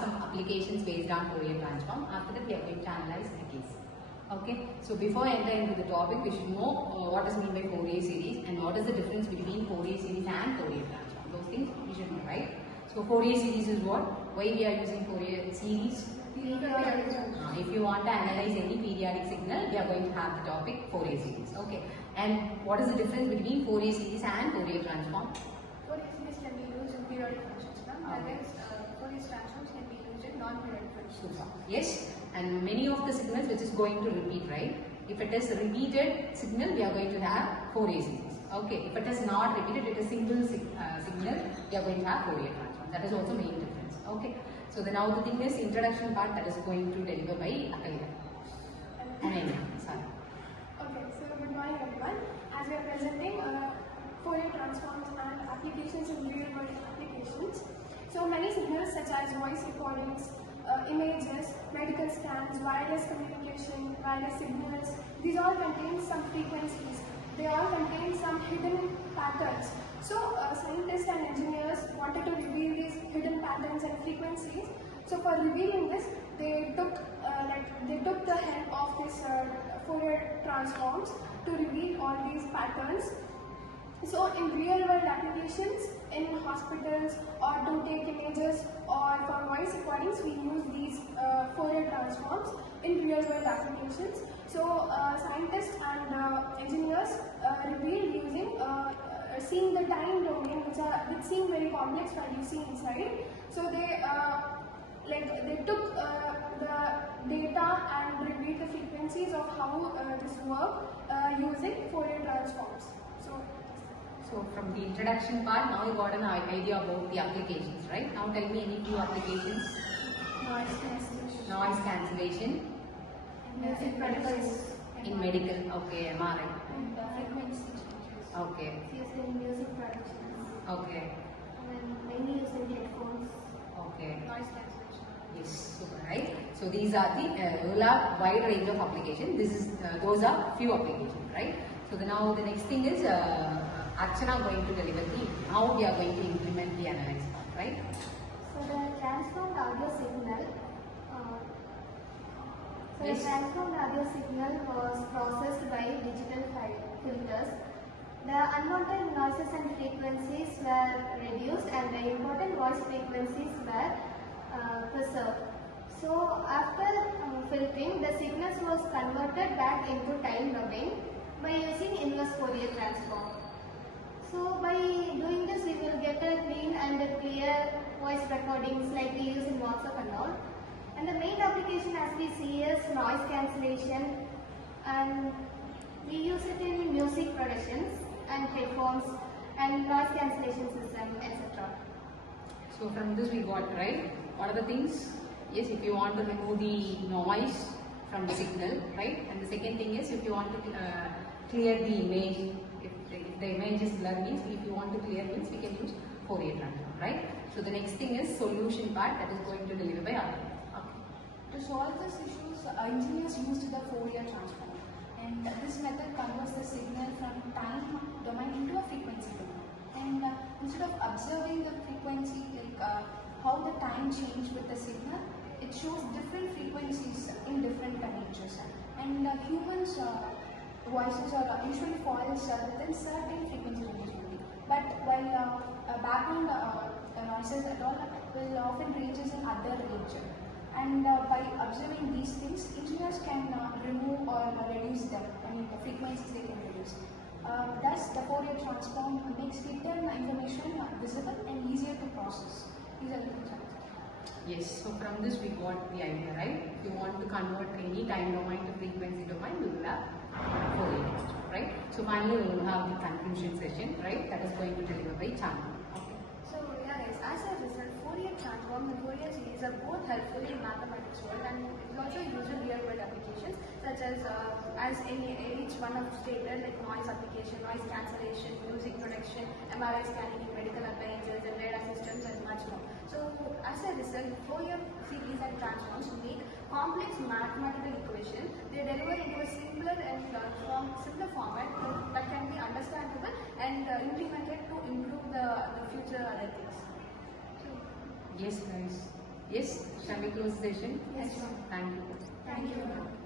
some applications based on Fourier transform. After that, we are going to analyze the case. Okay, so before entering into the topic, we should know what is meant by Fourier series and what is the difference between Fourier series and Fourier transform. Those things we should know, right? So Fourier series is what? Why we are using Fourier series? If you want to analyze any periodic signal, we are going to have the topic Fourier series. Okay, and what is the difference between Fourier series and Fourier transform? Fourier series can be used in periodic functions, whereas Fourier transforms can be used in non-periodic functions. Yes, and many of the signals which is going to repeat, right? If it is repeated signal, we are going to have Fourier series. Okay, if it is not repeated, it is single signal, we are going to have Fourier transform. That is also main difference. Okay, so now the thing is introduction part that is going to deliver by Akalya. Sorry. Okay, so good morning everyone. As we are presenting Fourier transforms and applications in real world applications. So many signals such as voice recordings, images, medical scans, wireless communication, wireless signals, these all contain some frequencies. They all contain some hidden patterns. So scientists and engineers wanted to reveal these hidden patterns and frequencies. So for revealing this, they took the help of this Fourier transforms to reveal all these patterns. So in real world applications, in hospitals or to take images or for voice recordings, we use these Fourier transforms in real world applications. So scientists and engineers revealed using seeing the time domain, which seem very complex while you see inside. So they took the data and revealed the frequencies of how this works using Fourier transforms. So from the introduction part, now you got an idea about the applications, right? Now tell me any few applications. Noise cancellation. Music productions. In medical, okay, MRI. And frequency changes. Okay. Used in music productions. Okay. And mainly used in headphones. Okay. Noise cancellation. Yes, super, right? So these are the wide range of applications. Those are few applications, right? So now the next thing is Archana going to deliver how we are going to implement the analyze part, right? So the transformed audio signal. Yes. The transformed audio signal was processed by digital filters. The unwanted noises and frequencies were reduced, and the important voice frequencies were preserved. So after filtering, the signals was converted back into time domain by using inverse Fourier transform. So by doing this, we will get a clean and a clear voice recordings like we use in WhatsApp and all. And the main application as we see is noise cancellation, and we use it in music productions and headphones and noise cancellation system, etc. So from this we got, right? What are the things? Yes, if you want to remove the noise from the signal, right? And the second thing is if you want to clear the image, if the image is blur means, if you want to clear means we can use Fourier transform, right? So the next thing is solution part that is going to deliver by Akalya. To solve these issues, engineers used the Fourier transform, and this method converts the signal from time domain into a frequency domain. And instead of observing the frequency, how the time changed with the signal, it shows different frequencies in different temperatures. And humans' voices are usually falls within certain frequency range only. But while background noises at all will often ranges in other range. And by observing these things, engineers can remove or reduce them. The frequencies they can reduce. Thus, the Fourier transform makes hidden information visible and easier to process. These are the things. Yes, so from this we got the idea, right? If you want to convert any time domain to frequency domain, we will have Fourier transform, right? So finally we will have the conclusion session, right? That is going to deliver by Chandra. Okay. So yeah guys, as a result, Fourier transform and Fourier series are both helpful in mathematics world, and it is also used in real world applications such as in each one of stated, like noise application, noise cancellation, music production, MRI scanning in medical appliances and radar systems, and much more. So as a result, Fourier series and transforms make complex mathematical equations. They deliver into a simpler and simpler format that can be understandable and implemented to improve the future other things. Yes, guys. Yes, shall we close the session? Yes, ma'am. Thank you. Thank you, ma'am.